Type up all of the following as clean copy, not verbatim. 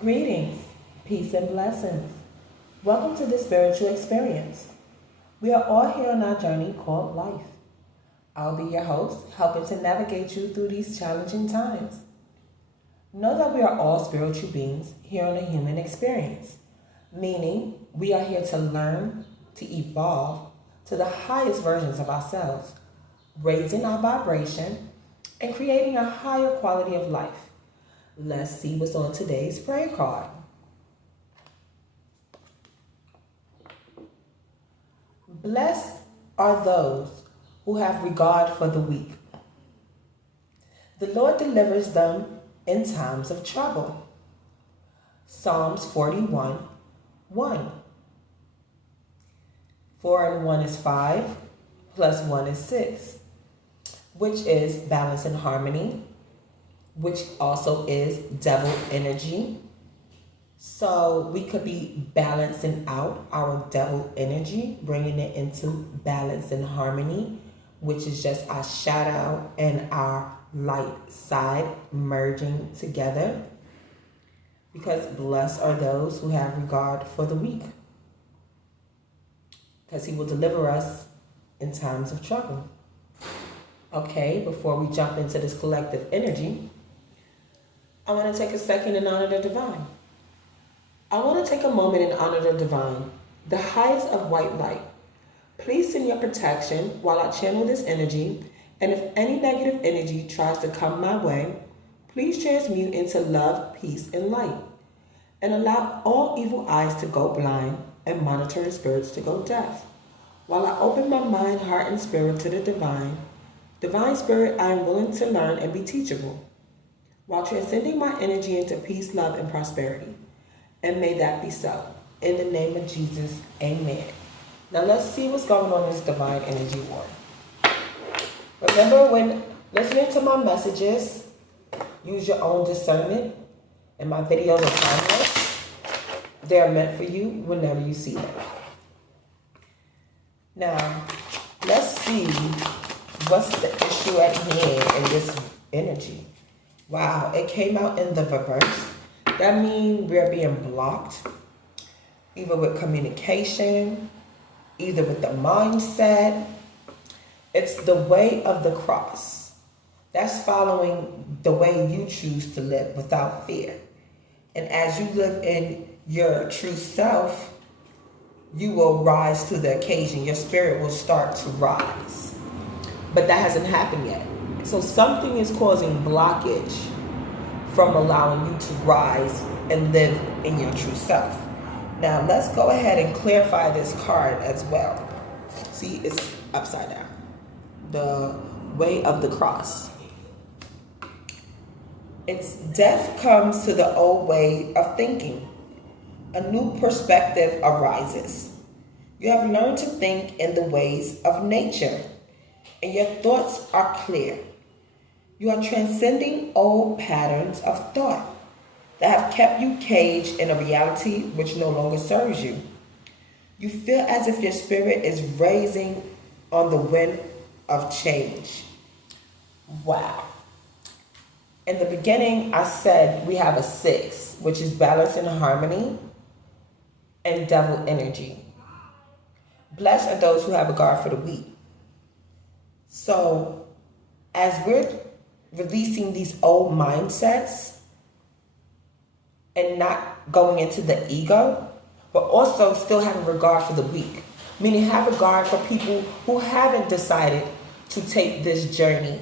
Greetings, peace and blessings. Welcome to this spiritual experience. We are all here on our journey called life. I'll be your host, helping to navigate you through these challenging times. Know that we are all spiritual beings here on a human experience, meaning we are here to learn, to evolve to the highest versions of ourselves, raising our vibration and creating a higher quality of life. Let's see what's on today's prayer card. Blessed are those who have regard for the weak. The Lord delivers them in times of trouble. Psalms 41, 1. 4 and 1 is 5, plus 1 is 6, which is balance and harmony, which also is devil energy. So we could be balancing out our devil energy, bringing it into balance and harmony, which is just our shadow and our light side merging together. Because blessed are those who have regard for the weak, because he will deliver us in times of trouble. Okay, before we jump into this collective energy, I want to take a second and honor the divine. I want to take a moment and honor the divine, the highest of white light. Please send your protection while I channel this energy, and if any negative energy tries to come my way, please transmute into love, peace, and light, and allow all evil eyes to go blind and monitoring spirits to go deaf. While I open my mind, heart, and spirit to the divine spirit, I am willing to learn and be teachable, while transcending my energy into peace, love, and prosperity. And may that be so. In the name of Jesus, amen. Now let's see what's going on in this divine energy war. Remember, when listening to my messages, use your own discernment, and my videos are timeless. They are meant for you whenever you see them. Now, let's see what's the issue at hand in this energy. Wow, it came out in the reverse. That means we're being blocked, either with communication, either with the mindset. It's the way of the cross. That's following the way you choose to live without fear. And as you live in your true self, you will rise to the occasion. Your spirit will start to rise. But that hasn't happened yet. So something is causing blockage from allowing you to rise and live in your true self. Now let's go ahead and clarify this card as well. See, it's upside down. The way of the cross. It's death comes to the old way of thinking. A new perspective arises. You have learned to think in the ways of nature, and your thoughts are clear. You are transcending old patterns of thought that have kept you caged in a reality which no longer serves you. You feel as if your spirit is raising on the wind of change. Wow. In the beginning, I said we have a 6, which is balance and harmony and devil energy. Blessed are those who have regard for the weak. So, as we're releasing these old mindsets and not going into the ego, but also still having regard for the weak, meaning have regard for people who haven't decided to take this journey,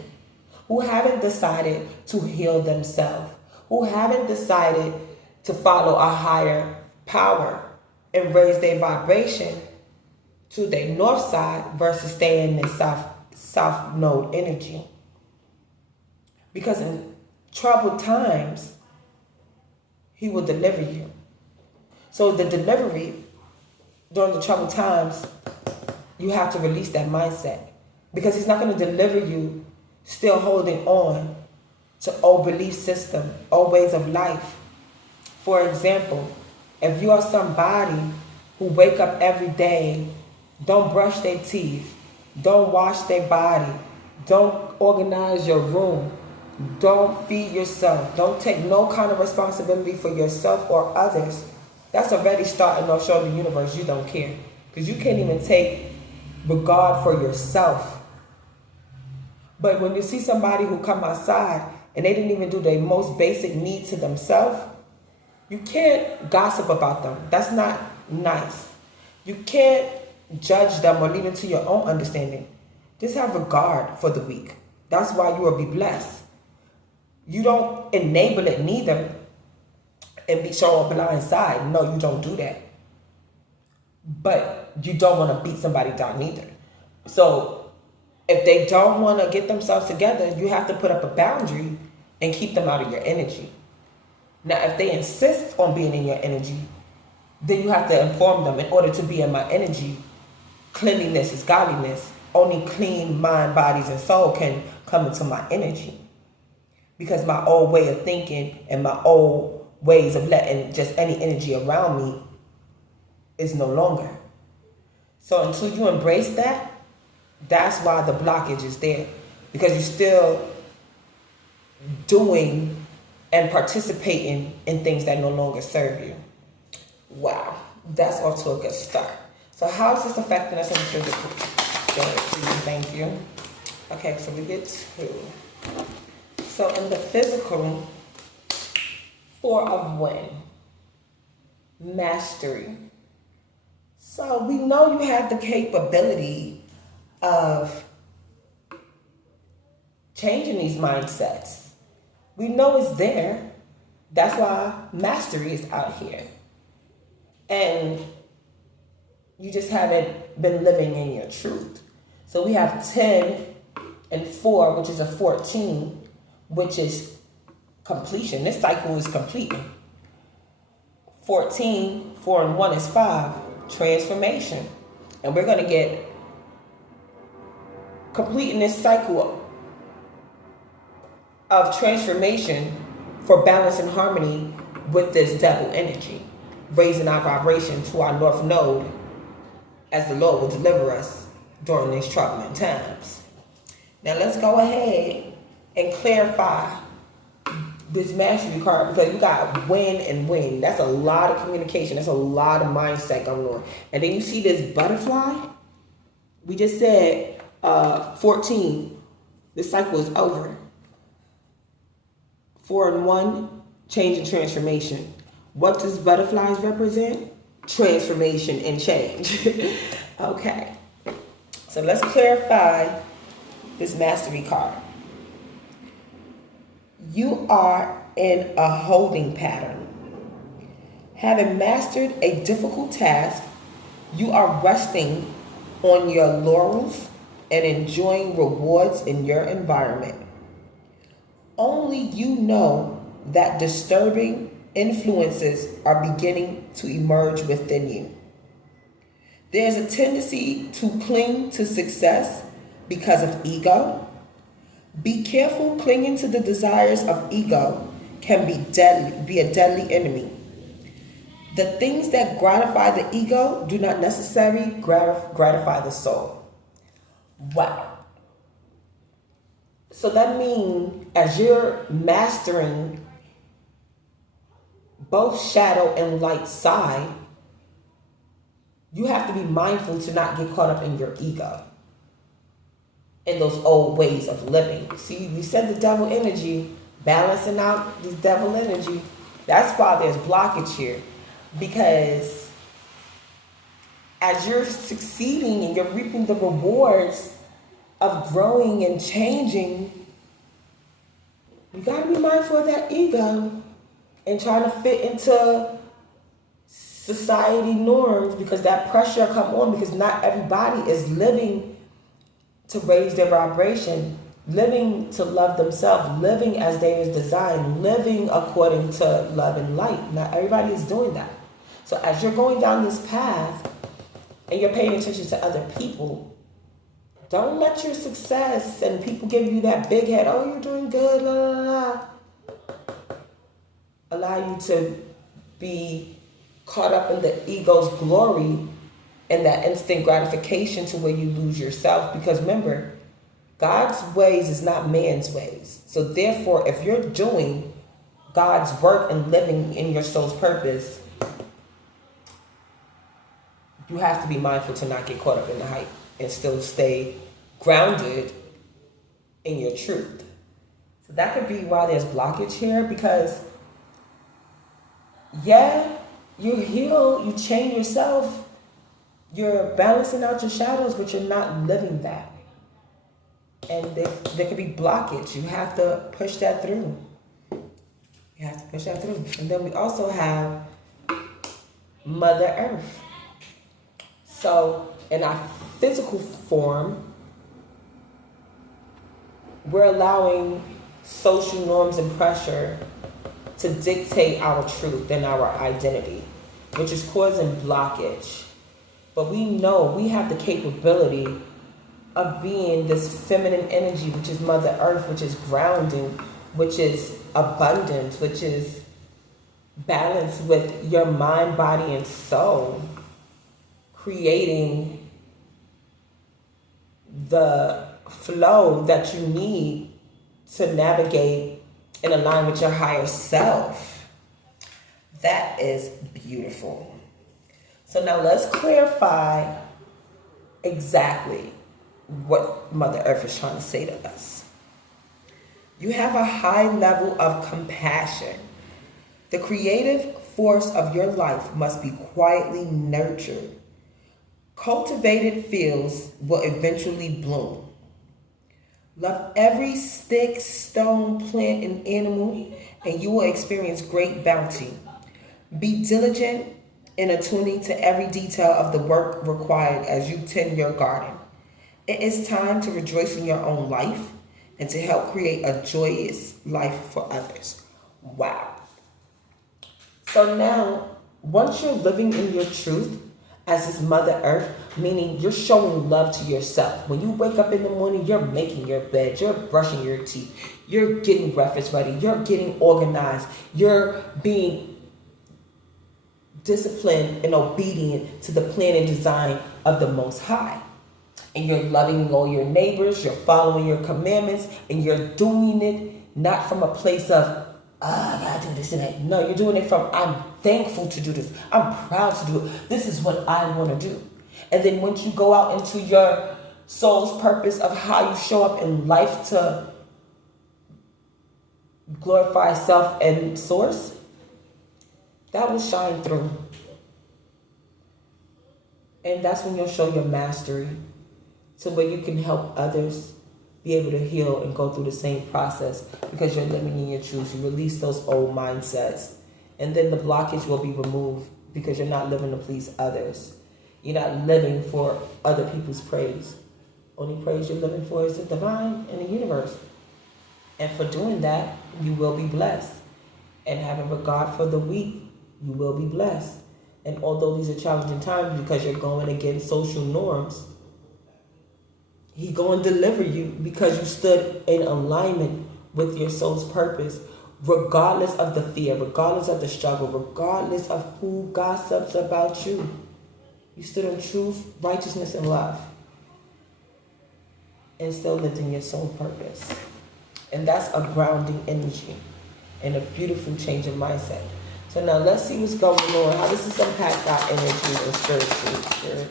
who haven't decided to heal themselves, who haven't decided to follow a higher power and raise their vibration to their north side versus staying in their south node energy. Because in troubled times, he will deliver you. So the delivery during the troubled times, you have to release that mindset. Because he's not going to deliver you still holding on to old belief system, old ways of life. For example, if you are somebody who wake up every day, don't brush their teeth, don't wash their body, don't organize your room, Don't feed yourself. Don't take no kind of responsibility for yourself or others. That's already starting off showing the universe you don't care. Because you can't even take regard for yourself. But when you see somebody who come outside and they didn't even do their most basic need to themselves, you can't gossip about them. That's not nice. You can't judge them or leave it to your own understanding. Just have regard for the weak. That's why you will be blessed. You don't enable it neither and be show a blind side. No, you don't do that. But you don't want to beat somebody down neither. So if they don't want to get themselves together, you have to put up a boundary and keep them out of your energy. Now, if they insist on being in your energy, then you have to inform them, in order to be in my energy, cleanliness is godliness. Only clean mind, bodies, and soul can come into my energy. Because my old way of thinking and my old ways of letting just any energy around me is no longer. So until you embrace that, that's why the blockage is there. Because you're still doing and participating in things that no longer serve you. Wow, that's off to a good start. So how is this affecting us in the physical? Thank you. Okay, so we get 2. So in the physical, 4 of wind, mastery. So we know you have the capability of changing these mindsets. We know it's there. That's why mastery is out here. And you just haven't been living in your truth. So we have 10 and 4, which is a 14, which is completion. This cycle is completing. 14, 4 and 1 is 5, transformation. And we're going to get completing this cycle of transformation for balance and harmony with this devil energy, raising our vibration to our north node as the Lord will deliver us during these troubling times. Now let's go ahead and clarify this mastery card, because you got win and win. That's a lot of communication. That's a lot of mindset going on. And then you see this butterfly. We just said 14. This cycle is over. 4 and 1, change and transformation. What does butterflies represent? Transformation and change. Okay. So let's clarify this mastery card. You are in a holding pattern. Having mastered a difficult task, you are resting on your laurels and enjoying rewards in your environment. Only you know that disturbing influences are beginning to emerge within you. There's a tendency to cling to success because of ego. Be careful. Clinging to the desires of ego can be a deadly enemy. The things that gratify the ego do not necessarily gratify the soul. Wow. So that means as you're mastering both shadow and light side, you have to be mindful to not get caught up in your ego, in those old ways of living. See, we said the devil energy, balancing out this devil energy. That's why there's blockage here. Because as you're succeeding and you're reaping the rewards of growing and changing, you got to be mindful of that ego and trying to fit into society norms, because that pressure come on, because not everybody is living to raise their vibration, living to love themselves, living as they is designed, living according to love and light. Not everybody is doing that. So as you're going down this path and you're paying attention to other people, don't let your success and people give you that big head, oh, you're doing good, la, la, la, allow you to be caught up in the ego's glory and that instant gratification to where you lose yourself. Because remember, God's ways is not man's ways. So therefore, if you're doing God's work and living in your soul's purpose, you have to be mindful to not get caught up in the hype and still stay grounded in your truth. So that could be why there's blockage here, because you heal, you change yourself, you're balancing out your shadows, but you're not living that. And there could be blockage. You have to push that through. And then we also have Mother Earth. So in our physical form, we're allowing social norms and pressure to dictate our truth and our identity, which is causing blockage. But we know we have the capability of being this feminine energy, which is Mother Earth, which is grounding, which is abundance, which is balance with your mind, body, and soul, creating the flow that you need to navigate and align with your higher self. That is beautiful. So now let's clarify exactly what Mother Earth is trying to say to us. You have a high level of compassion. The creative force of your life must be quietly nurtured. Cultivated fields will eventually bloom. Love every stick, stone, plant, and animal, and you will experience great bounty. Be diligent in attuning to every detail of the work required as you tend your garden. It is time to rejoice in your own life and to help create a joyous life for others. Wow. So now, once you're living in your truth as this Mother Earth, meaning you're showing love to yourself. When you wake up in the morning, you're making your bed, you're brushing your teeth, you're getting breakfast ready, you're getting organized, you're being disciplined and obedient to the plan and design of the Most High. And you're loving all your neighbors, you're following your commandments, and you're doing it not from a place of, I gotta do this and that. No, you're doing it from, I'm thankful to do this. I'm proud to do it. This is what I want to do. And then once you go out into your soul's purpose of how you show up in life to glorify self and source, that will shine through. And that's when you'll show your mastery to where you can help others be able to heal and go through the same process because you're living in your truth. You release those old mindsets. And then the blockage will be removed because you're not living to please others. You're not living for other people's praise. Only praise you're living for is the divine and the universe. And for doing that, you will be blessed. And having regard for the weak, you will be blessed. And although these are challenging times because you're going against social norms, He's going to deliver you because you stood in alignment with your soul's purpose, regardless of the fear, regardless of the struggle, regardless of who gossips about you. You stood in truth, righteousness, and love, and still lived in your soul purpose. And that's a grounding energy and a beautiful change of mindset. So now let's see what's going on. How does this impact our energy and spiritual?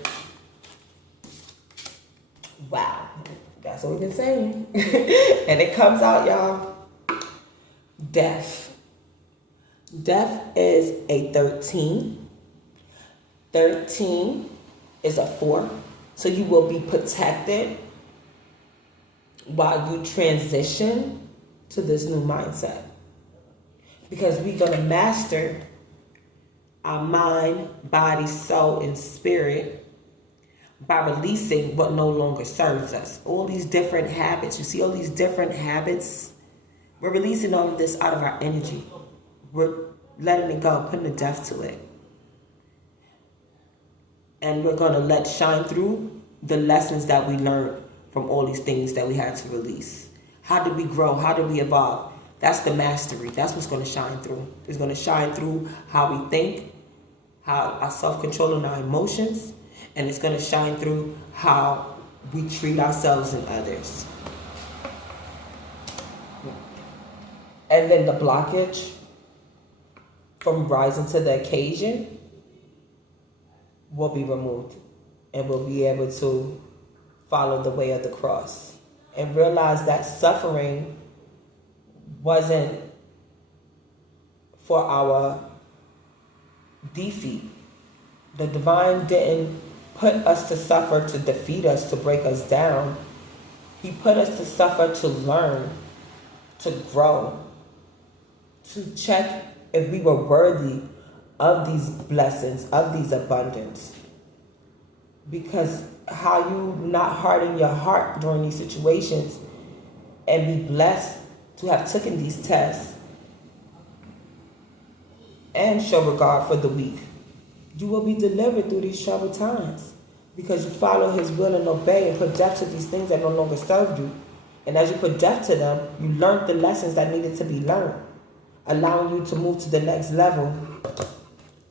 Wow, that's what we've been saying. And it comes out, y'all. Death. Death is a 13. 13 is a 4. So you will be protected while you transition to this new mindset. Because we're going to master our mind, body, soul, and spirit by releasing what no longer serves us. All these different habits. You see all these different habits? We're releasing all of this out of our energy. We're letting it go, putting a death to it. And we're going to let shine through the lessons that we learned from all these things that we had to release. How did we grow? How did we evolve? That's the mastery. That's what's going to shine through. It's going to shine through how we think, how our self-control and our emotions, and it's going to shine through how we treat ourselves and others. And then the blockage from rising to the occasion will be removed, and we'll be able to follow the way of the cross and realize that suffering wasn't for our defeat. The divine didn't put us to suffer to defeat us, to break us down. He put us to suffer to learn, to grow, to check if we were worthy of these blessings, of these abundance. Because how you not harden your heart during these situations and be blessed to have taken these tests and show regard for the weak. You will be delivered through these troubled times because you follow his will and obey and put death to these things that no longer serve you. And as you put death to them, you learned the lessons that needed to be learned, allowing you to move to the next level,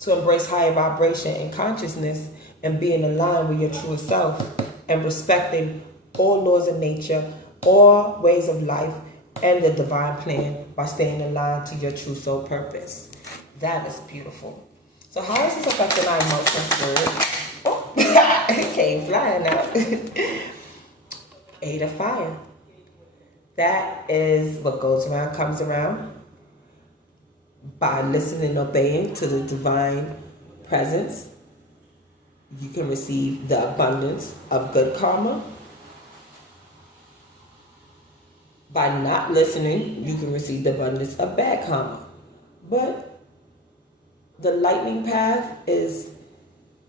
to embrace higher vibration and consciousness and being aligned with your true self and respecting all laws of nature, all ways of life, and the divine plan by staying aligned to your true soul purpose. That is beautiful. So how is this affecting our emotions, Spirit? Oh, it came flying out. Eight of Fire. That is what goes around, comes around. By listening and obeying to the divine presence, you can receive the abundance of good karma. By not listening, you can receive the abundance of bad karma. But the lightning path is,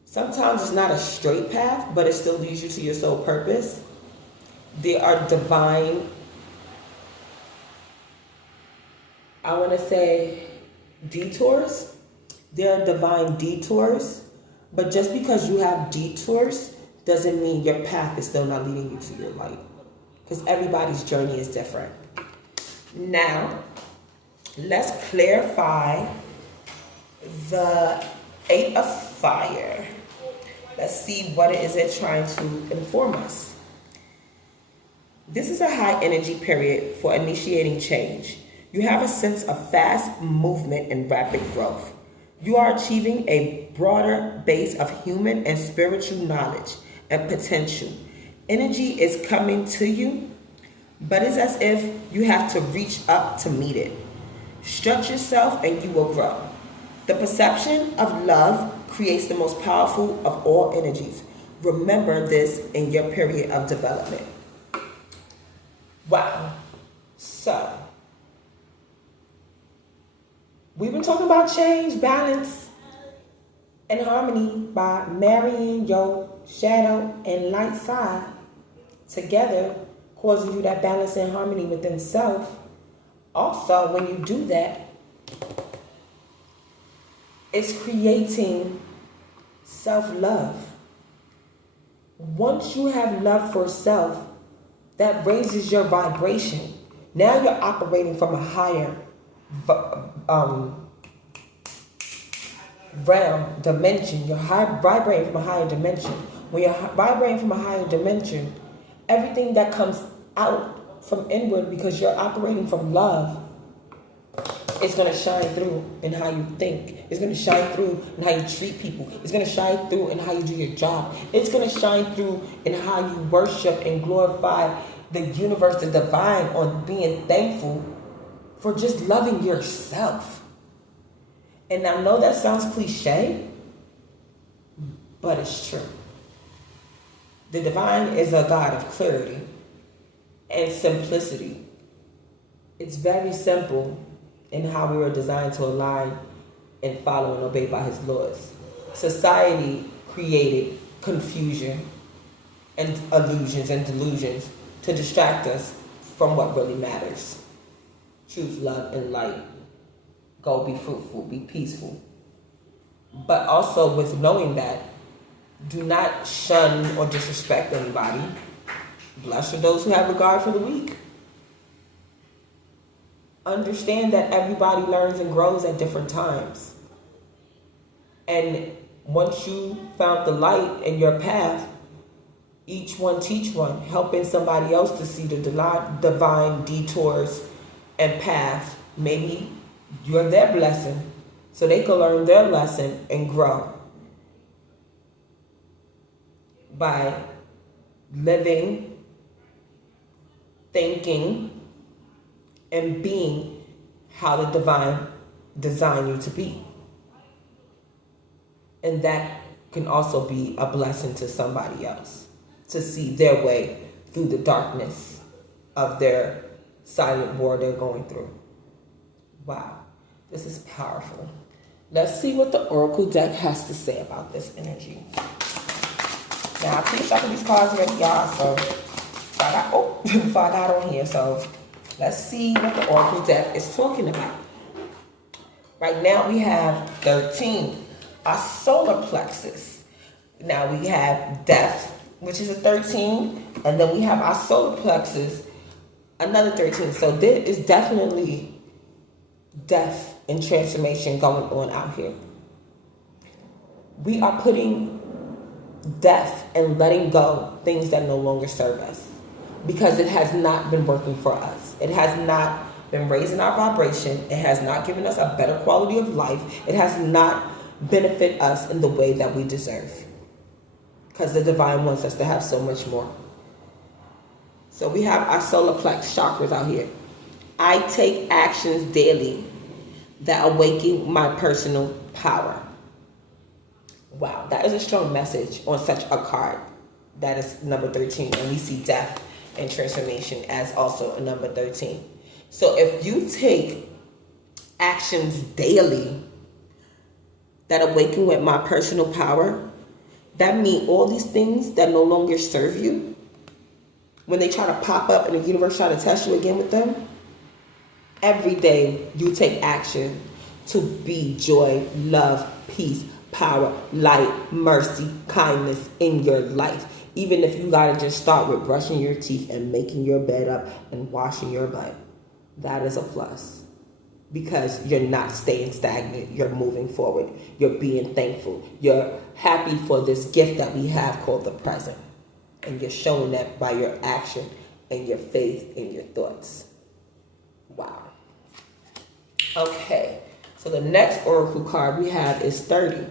sometimes it's not a straight path, but it still leads you to your soul purpose. There are divine, I want to say, detours. There are divine detours, but just because you have detours doesn't mean your path is still not leading you to your light, because everybody's journey is different. Now, let's clarify the Eight of Fire. Let's see what it is it's trying to inform us. This is a high energy period for initiating change. You have a sense of fast movement and rapid growth. You are achieving a broader base of human and spiritual knowledge and potential. Energy is coming to you, but it's as if you have to reach up to meet it. Stretch yourself and you will grow. The perception of love creates the most powerful of all energies. Remember this in your period of development. Wow. So, we've been talking about change, balance, and harmony by marrying your shadow and light side together, causing you that balance and harmony within self. Also, when you do that, it's creating self-love. Once you have love for self, that raises your vibration. Now you're operating from a higher realm, dimension. You're vibrating from a higher dimension. When you're vibrating from a higher dimension, everything that comes out from inward, because you're operating from love, it's going to shine through in how you think. It's going to shine through in how you treat people. It's going to shine through in how you do your job. It's going to shine through in how you worship and glorify the universe, the divine, on being thankful for just loving yourself. And I know that sounds cliche, but it's true. The divine is a God of clarity and simplicity. It's very simple in how we were designed to align and follow and obey by his laws. Society created confusion and illusions and delusions to distract us from what really matters. Truth, love, and light. Go be fruitful, be peaceful. But also with knowing that, do not shun or disrespect anybody. Blessed are those who have regard for the weak. Understand that everybody learns and grows at different times. And once you found the light in your path, each one teach one, helping somebody else to see the divine detours and path Maybe you're their blessing, so they can learn their lesson and grow by living, thinking, and being how the divine designed you to be. And that can also be a blessing to somebody else, to see their way through the darkness of their silent war they're going through. Wow, this is powerful. Let's see what the Oracle deck has to say about this energy. Now, I pre-shuffled these cards already, y'all, so before I got on here, so let's see what the Oracle deck is talking about. Right now, we have 13, our solar plexus. Now, we have death, which is a 13, and then we have our solar plexus, another 13. So there is definitely death and transformation going on out here. We are putting death and letting go things that no longer serve us because it has not been working for us. It has not been raising our vibration. It has not given us a better quality of life. It has not benefited us in the way that we deserve, because the divine wants us to have so much more. So we have our solar plex chakras out here. I take actions daily that awaken my personal power. Wow, that is a strong message on such a card. That is number 13. And we see death and transformation as also a number 13. So if you take actions daily that awaken with my personal power, that means all these things that no longer serve you, when they try to pop up and the universe try to test you again with them, every day you take action to be joy, love, peace, power, light, mercy, kindness in your life. Even if you gotta just start with brushing your teeth and making your bed up and washing your butt, that is a plus. Because you're not staying stagnant, you're moving forward, you're being thankful, you're happy for this gift that we have called the present. And you're showing that by your action and your faith and your thoughts. Wow. Okay, so the next oracle card we have is 30.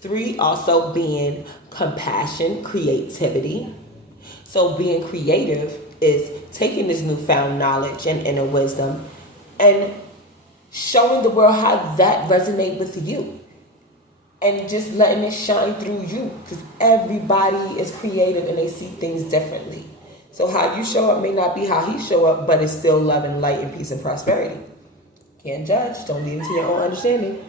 3 also being compassion, creativity. So being creative is taking this newfound knowledge and inner wisdom and showing the world how that resonates with you. And just letting it shine through you, because everybody is creative and they see things differently. So how you show up may not be how he show up, but it's still love and light and peace and prosperity. Can't judge. Don't leave it to your own understanding.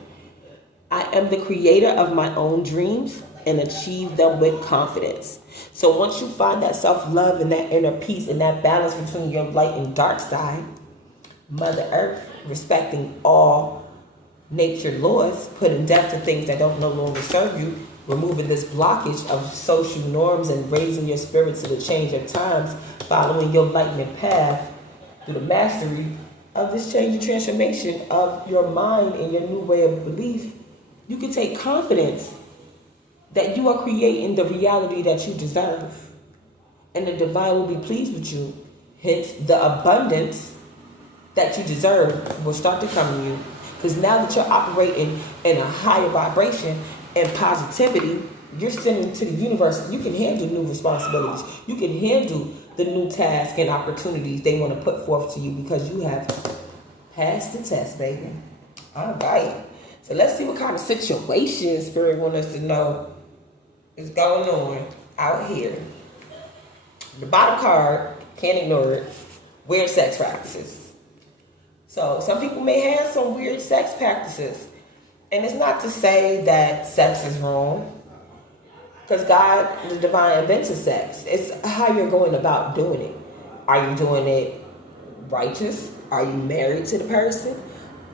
I am the creator of my own dreams and achieve them with confidence. So once you find that self-love and that inner peace and that balance between your light and dark side, Mother Earth, respecting all nature laws, putting death to things that don't no longer serve you, removing this blockage of social norms and raising your spirits to the change of times, following your lightning path through the mastery of this change and transformation of your mind and your new way of belief, you can take confidence that you are creating the reality that you deserve. And the divine will be pleased with you. Hence, the abundance that you deserve will start to come to you. Because now that you're operating in a higher vibration and positivity, you're sending to the universe, you can handle new responsibilities. You can handle the new tasks and opportunities they want to put forth to you because you have passed the test, baby. All right. So let's see what kind of situation Spirit wants us to know is going on out here. The bottom card, can't ignore it, weird sex practices. So some people may have some weird sex practices. And it's not to say that sex is wrong, because God, the divine, invented sex. It's how you're going about doing it. Are you doing it righteous? Are you married to the person?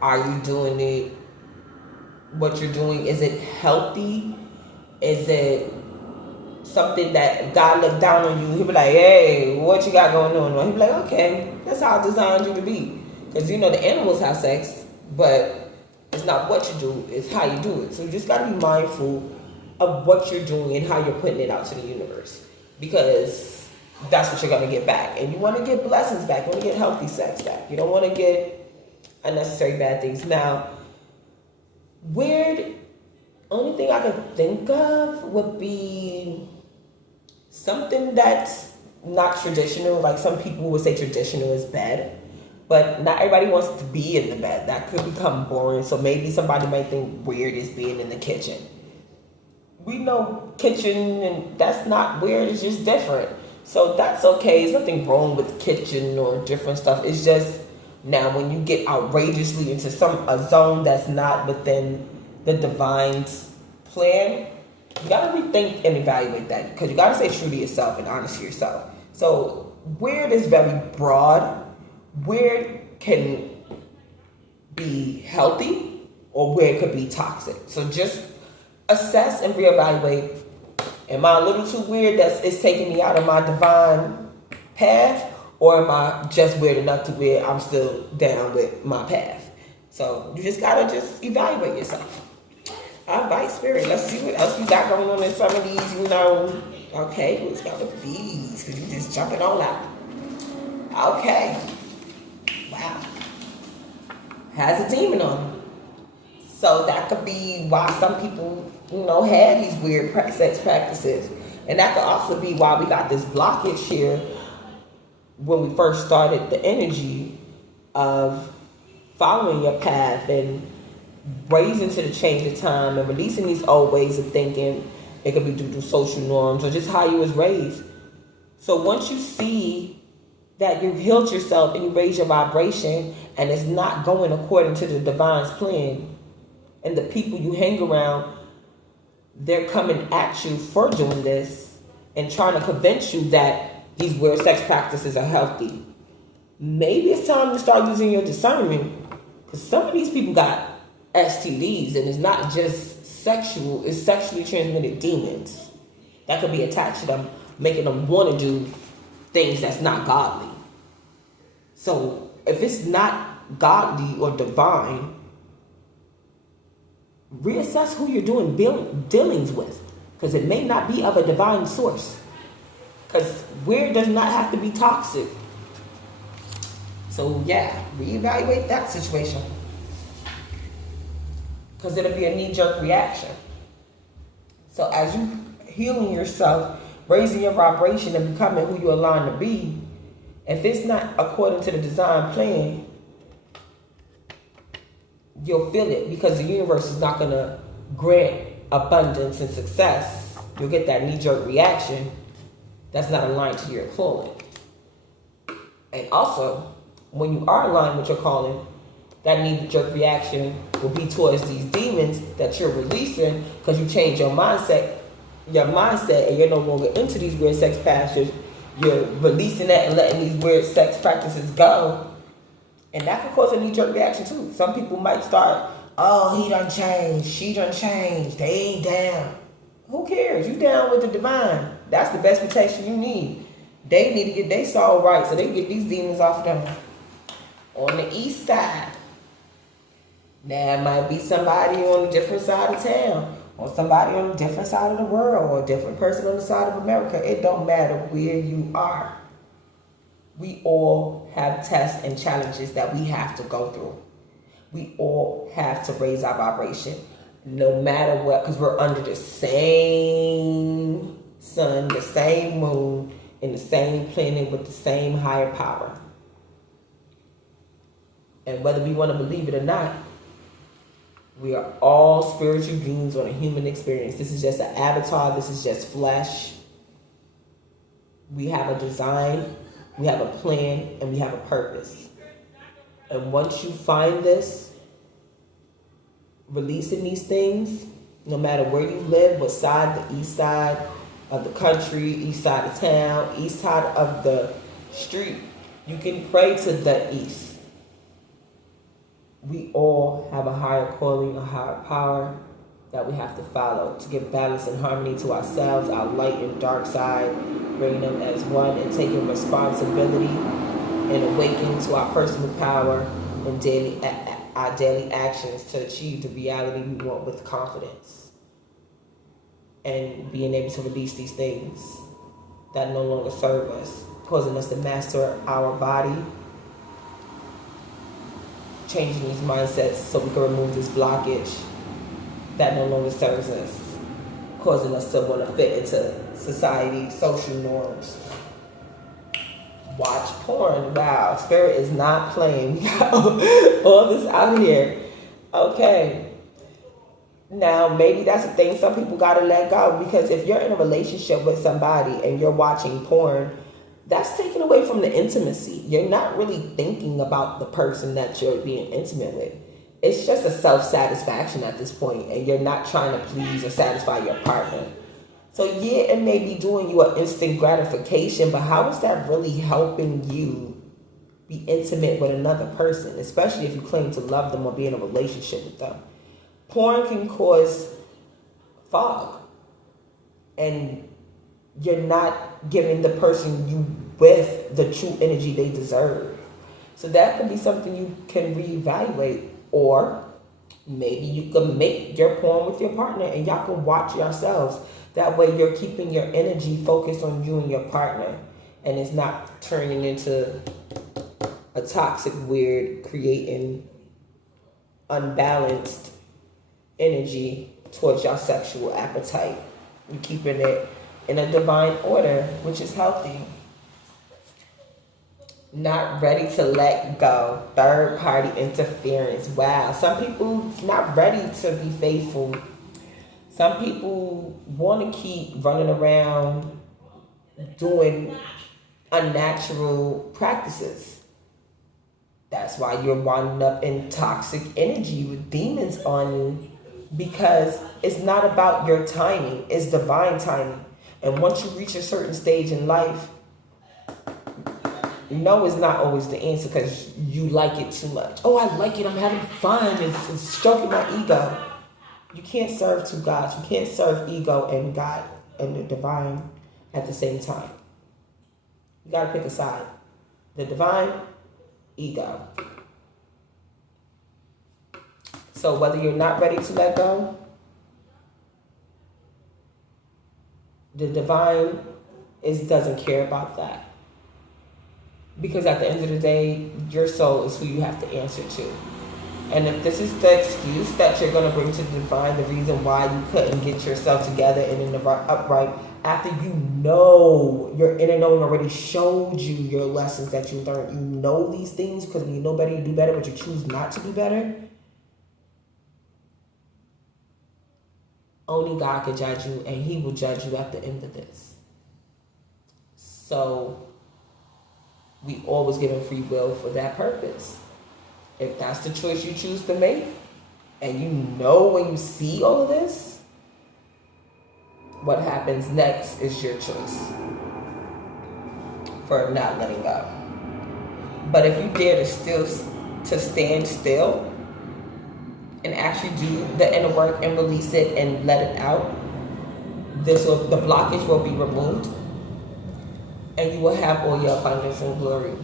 Are you doing it, what you're doing, is it healthy? Is it something that God looked down on you? He'll be like, hey, what you got going on? He'll be like, okay, that's how I designed you to be. Because you know the animals have sex, but it's not what you do, it's how you do it. So you just got to be mindful of what you're doing and how you're putting it out to the universe. Because that's what you're going to get back. And you want to get blessings back. You want to get healthy sex back. You don't want to get unnecessary bad things. Now, weird, only thing I can think of would be something that's not traditional. Like some people would say traditional is bad, but not everybody wants to be in the bed. That could become boring. So maybe somebody might think weird is being in the kitchen. We know kitchen, and that's not weird. It's just different. So that's okay. There's nothing wrong with kitchen or different stuff. It's just now when you get outrageously into a zone that's not within the divine's plan, you gotta rethink and evaluate that, because you gotta stay true to yourself and honest to yourself. So weird is very broad. Weird can be healthy, or weird could be toxic. So just assess and reevaluate. Am I a little too weird that it's taking me out of my divine path, or am I just weird enough to where I'm still down with my path? So you just gotta just evaluate yourself. All right, Spirit, let's see what else we got going on in some of these, Okay, who's got with these? Because you just jumping all out. Okay. Wow. Has a demon on him. So that could be why some people, have these weird sex practices. And that could also be why we got this blockage here when we first started the energy of following your path and raising to the change of time and releasing these old ways of thinking. It could be due to social norms or just how you was raised. So once you see that you healed yourself and you raise your vibration and it's not going according to the divine's plan, and the people you hang around, they're coming at you for doing this and trying to convince you that these weird sex practices are healthy, maybe it's time to start using your discernment, because some of these people got STDs, and it's not just sexual, it's sexually transmitted demons that could be attached to them, making them want to do things that's not godly. So if it's not godly or divine, reassess who you're doing dealings with, because it may not be of a divine source, because weird does not have to be toxic. So yeah, reevaluate that situation, because it'll be a knee-jerk reaction. So as you healing yourself, raising your vibration and becoming who you align to be, if it's not according to the design plan, you'll feel it, because the universe is not going to grant abundance and success. You'll get that knee-jerk reaction that's not aligned to your calling. And also, when you are aligned with your calling, that knee-jerk reaction will be towards these demons that you're releasing, because you change your mindset, and you're no longer into these weird sex practices. You're releasing that and letting these weird sex practices go. And that could cause a knee-jerk reaction too. Some people might start, oh, he done changed, she done changed, they ain't down. Who cares? You down with the divine. That's the best protection you need. They need to get their soul right so they can get these demons off them. On the east side, there might be somebody on a different side of town, or somebody on a different side of the world, or a different person on the side of America. It don't matter where you are. We all have tests and challenges that we have to go through. We all have to raise our vibration, no matter what, because we're under the same sun, the same moon, in the same planet with the same higher power. And whether we want to believe it or not, we are all spiritual beings on a human experience. This is just an avatar. This is just flesh. We have a design, we have a plan, and we have a purpose. And once you find this, releasing these things, no matter where you live, what side, the east side of the country, east side of town, east side of the street, you can pray to the east. We all have a higher calling, a higher power that we have to follow to give balance and harmony to ourselves, our light and dark side, bringing them as one and taking responsibility and awakening to our personal power and our daily actions to achieve the reality we want with confidence, and being able to release these things that no longer serve us, causing us to master our body, changing these mindsets so we can remove this blockage that no longer serves us, causing us to want to fit into society, social norms. Watch porn. Wow, Spirit is not playing. We got all this out here. Okay. Now, maybe that's the thing some people got to let go, because if you're in a relationship with somebody and you're watching porn, that's taken away from the intimacy. You're not really thinking about the person that you're being intimate with. It's just a self-satisfaction at this point, and you're not trying to please or satisfy your partner. So yeah, it may be doing you an instant gratification, but how is that really helping you be intimate with another person, especially if you claim to love them or be in a relationship with them? Porn can cause fog, and you're not giving the person you with the true energy they deserve. So that could be something you can reevaluate, or maybe you could make your porn with your partner and y'all can watch yourselves. That way you're keeping your energy focused on you and your partner, and it's not turning into a toxic, weird, creating unbalanced energy towards your sexual appetite. You're keeping it in a divine order, which is healthy. Not ready to let go. Third party interference. Wow. Some people not ready to be faithful. Some people want to keep running around doing unnatural practices. That's why you're winding up in toxic energy with demons on you, because it's not about your timing, it's divine timing. And once you reach a certain stage in life, no is not always the answer, because you like it too much. Oh, I like it, I'm having fun, it's stroking my ego. You can't serve two gods. You can't serve ego and God and the divine at the same time. You got to pick a side. The divine, ego. So whether you're not ready to let go, the divine doesn't care about that. Because at the end of the day, your soul is who you have to answer to. And if this is the excuse that you're going to bring to the divine, the reason why you couldn't get yourself together and in the upright, after you know your inner knowing already showed you your lessons that you learned, you know these things, because when you know better, you do better, but you choose not to do better. Only God can judge you, and He will judge you at the end of this. So we always given free will for that purpose. If that's the choice you choose to make, and you know when you see all of this, what happens next is your choice for not letting go. But if you dare to stand still and actually do the inner work and release it and let it out, the blockage will be removed, and you will have all your abundance and glory.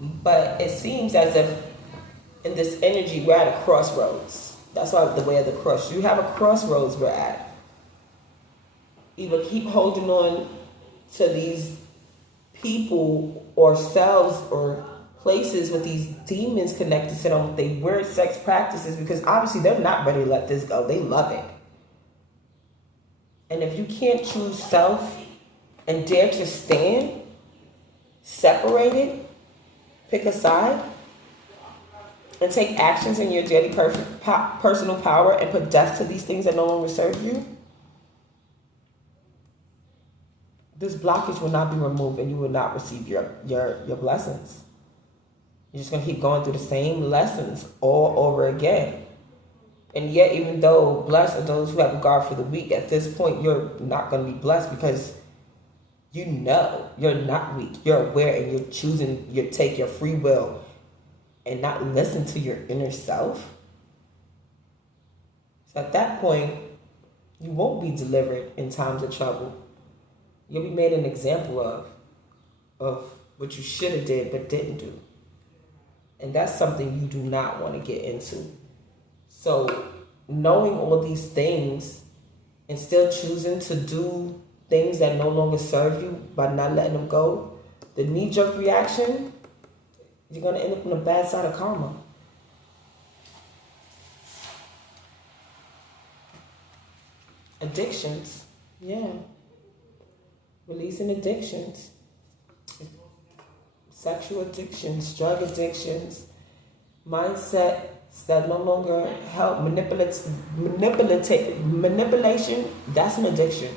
But it seems as if in this energy, we're at a crossroads. That's why the way of the cross. You have a crossroads we're at. Either keep holding on to these people or selves or places with these demons connected to them with their weird sex practices, because obviously they're not ready to let this go. They love it. And if you can't choose self and dare to stand separated, pick a side, and take actions in your daily personal power and put death to these things that no longer serve you, this blockage will not be removed, and you will not receive your blessings. You're just going to keep going through the same lessons all over again. And yet, even though blessed are those who have regard for the weak, at this point, you're not going to be blessed, because you know you're not weak. You're aware, and you're choosing, you take your free will and not listen to your inner self. So at that point, you won't be delivered in times of trouble. You'll be made an example of what you should have did but didn't do. And that's something you do not want to get into. So knowing all these things and still choosing to do things that no longer serve you by not letting them go, the knee-jerk reaction, you're going to end up on the bad side of karma. Addictions. Yeah. Releasing addictions. Sexual addictions, drug addictions, mindsets that no longer help. Manipulation, that's an addiction.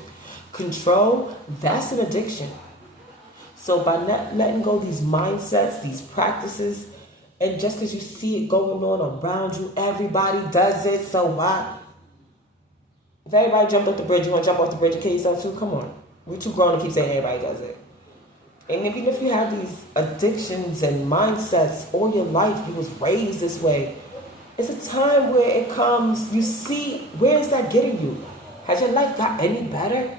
Control, that's an addiction. So by not letting go of these mindsets, these practices, and just because you see it going on around you, everybody does it, so why? If everybody jumped off the bridge, you want to jump off the bridge and kill yourself too? Come on. We're too grown to keep saying everybody does it. And even if you have these addictions and mindsets all your life, you was raised this way, it's a time where it comes, you see, where is that getting you? Has your life got any better?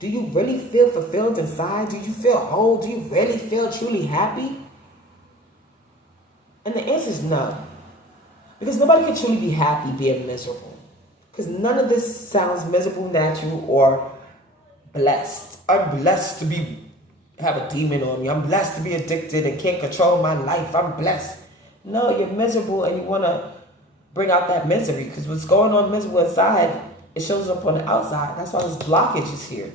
Do you really feel fulfilled inside? Do you feel whole? Do you really feel truly happy? And the answer is no. Because nobody can truly be happy being miserable. Because none of this sounds miserable, natural, or blessed. I'm blessed to have a demon on me. I'm blessed to be addicted and can't control my life. I'm blessed. No, you're miserable and you want to bring out that misery. Because what's going on miserable inside, it shows up on the outside. That's why this blockage is here.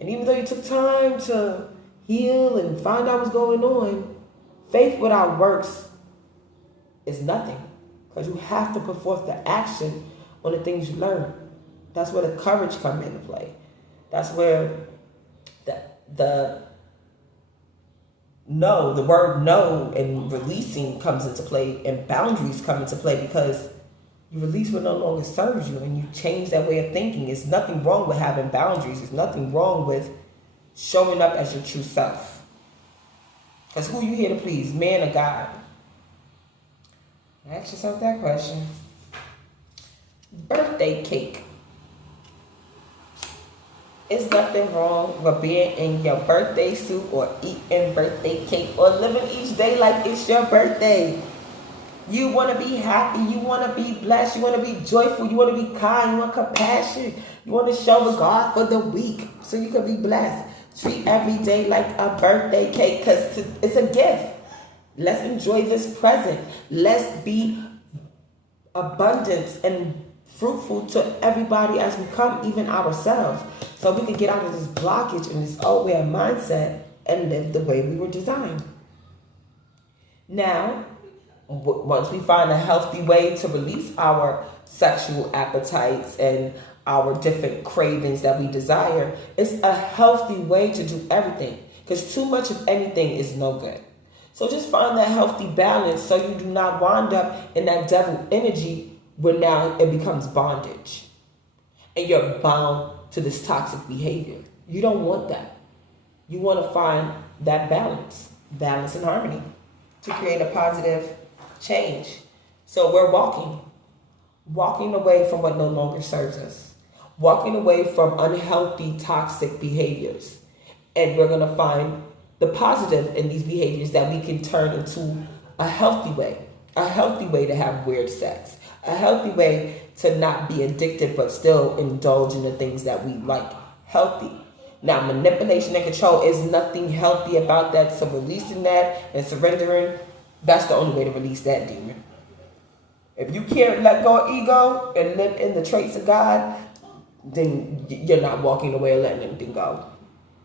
And even though you took time to heal and find out what's going on, faith without works is nothing. Because you have to put forth the action on the things you learn. That's where the courage comes into play. That's where the word no and releasing comes into play, and boundaries come into play, because you release what no longer serves you and you change that way of thinking. There's nothing wrong with having boundaries. There's nothing wrong with showing up as your true self. Because who you here to please, man or God? Ask yourself that question. Birthday cake. Is nothing wrong with being in your birthday suit or eating birthday cake or living each day like it's your birthday. You want to be happy. You want to be blessed. You want to be joyful. You want to be kind. You want compassion. You want to show regard for the weak so you can be blessed. Treat every day like a birthday cake because it's a gift. Let's enjoy this present. Let's be abundant and fruitful to everybody as we come, even ourselves, so we can get out of this blockage and this old way of mindset and live the way we were designed. Now, once we find a healthy way to release our sexual appetites and our different cravings that we desire, it's a healthy way to do everything, because too much of anything is no good. So just find that healthy balance so you do not wind up in that devil energy where now it becomes bondage and you're bound to this toxic behavior. You don't want that. You want to find that balance and harmony to create a positive change. So we're walking away from what no longer serves us, walking away from unhealthy, toxic behaviors. And we're going to find the positive in these behaviors that we can turn into a healthy way to have weird sex, a healthy way to not be addicted but still indulge in the things that we like. Healthy. Now, manipulation and control is nothing healthy about that. So releasing that and surrendering, that's the only way to release that demon. If you can't let go of ego and live in the traits of God, then you're not walking away or letting anything go.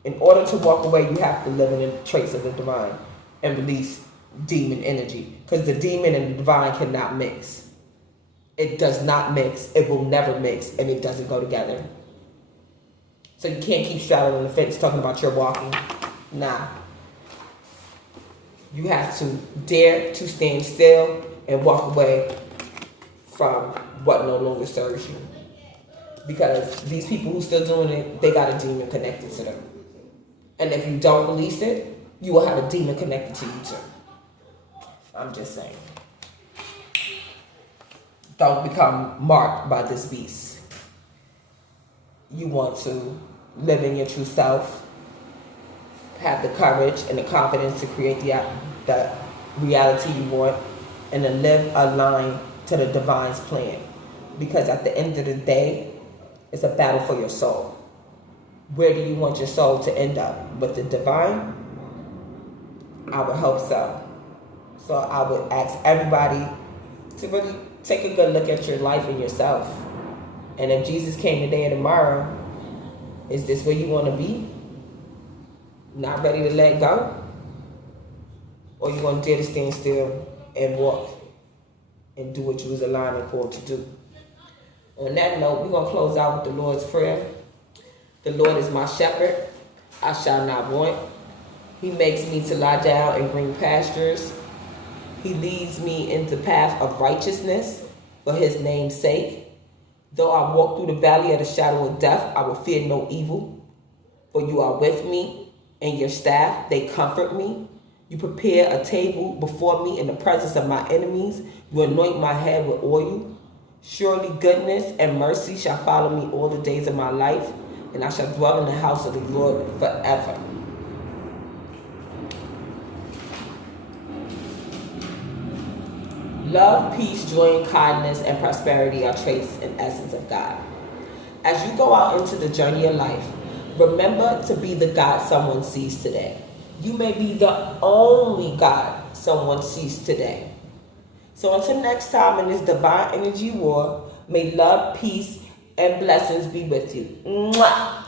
In order to walk away, you have to live in the traits of the divine and release demon energy, because the demon and the divine cannot mix. It does not mix. It will never mix, and it doesn't go together. So you can't keep straddling the fence talking about your walking. Nah. You have to dare to stand still and walk away from what no longer serves you. Because these people who still doing it, they got a demon connected to them. And if you don't release it, you will have a demon connected to you too. I'm just saying. Don't become marked by this beast. You want to live in your true self, have the courage and the confidence to create the reality you want, and to live aligned to the divine's plan. Because at the end of the day, it's a battle for your soul. Where do you want your soul to end up? With the divine? I would hope so. So I would ask everybody to really take a good look at your life and yourself. And if Jesus came today or tomorrow, is this where you want to be? Not ready to let go? Or you want to dare to stand still and walk and do what you was aligned and called to do? On that note, we're going to close out with the Lord's Prayer. The Lord is my shepherd, I shall not want. He makes me to lie down in green pastures. He leads me in the path of righteousness for his name's sake. Though I walk through the valley of the shadow of death, I will fear no evil. For you are with me, and your staff, they comfort me. You prepare a table before me in the presence of my enemies. You anoint my head with oil. Surely goodness and mercy shall follow me all the days of my life, and I shall dwell in the house of the Lord forever. Love, peace, joy, and kindness, and prosperity are traits and essence of God. As you go out into the journey of life, remember to be the God someone sees today. You may be the only God someone sees today. So until next time in this divine energy war, may love, peace, and blessings be with you. Mwah!